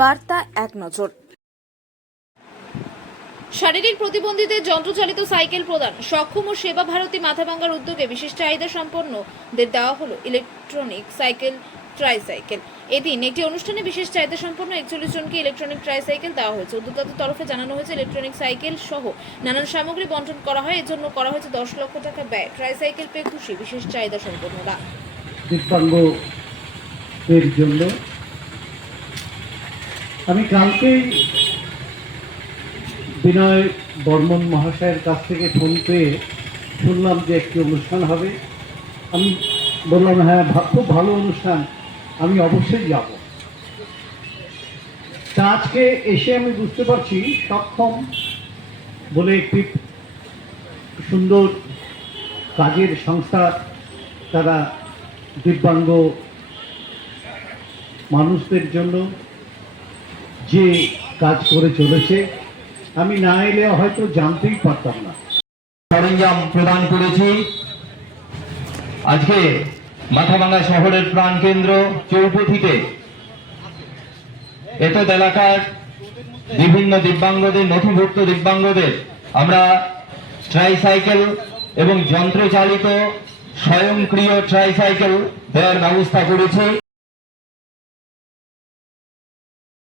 বার্তা এক নজর। শারীরিক প্রতিবন্ধীদের যন্ত্রচালিত সাইকেল প্রদান। সক্ষম ও সেবা ভারতী মাথাভাঙ্গার উদ্যোগে বিশেষ চাহিদা সম্পন্নদের দেওয়া হলো ইলেকট্রনিক সাইকেল ট্রাইসাইকেল। এদিন একটি অনুষ্ঠানে বিশেষ চাহিদা সম্পন্ন 41 জনকে ইলেকট্রনিক ট্রাইসাইকেল দেওয়া হয়েছে। উদ্যোক্তাদের তরফে জানানো হয়েছে ইলেকট্রনিক সাইকেল সহ নানান সামগ্রী বন্টন করা হয়। এর জন্য করা হয়েছে 10 লক্ষ টাকা ব্যয়। ট্রাইসাইকেল পেয়ে খুশি বিশেষ চাহিদা সম্পন্নরা। দিব্যাঙ্গদের জন্য আমি কালকেই বিনয় বর্মন মহাশয়ের কাছ থেকে ফোন পেয়ে শুনলাম যে একটি অনুষ্ঠান হবে। আমি বললাম হ্যাঁ, খুব ভালো অনুষ্ঠান, আমি অবশ্যই যাব। তা আজকে এসে আমি বুঝতে পারছি সক্ষম বলে একটি সুন্দর কাজের সংস্থা, তারা দিব্যাঙ্গ মানুষদের জন্য যে কাজ করে চলেছে, আমি না এলে হয়তো জানতেই পারতাম না। সরঞ্জাম প্রদান করেছি। আজকে মাথাভাঙ্গা শহরের প্রাণকেন্দ্র চৌপথিতে এতদ এলাকার বিভিন্ন দিব্যাঙ্গদের, নথিভুক্ত দিব্যাঙ্গদের আমরা ট্রাইসাইকেল এবং যন্ত্রচালিত স্বয়ংক্রিয় ট্রাইসাইকেল দেওয়ার ব্যবস্থা করেছি।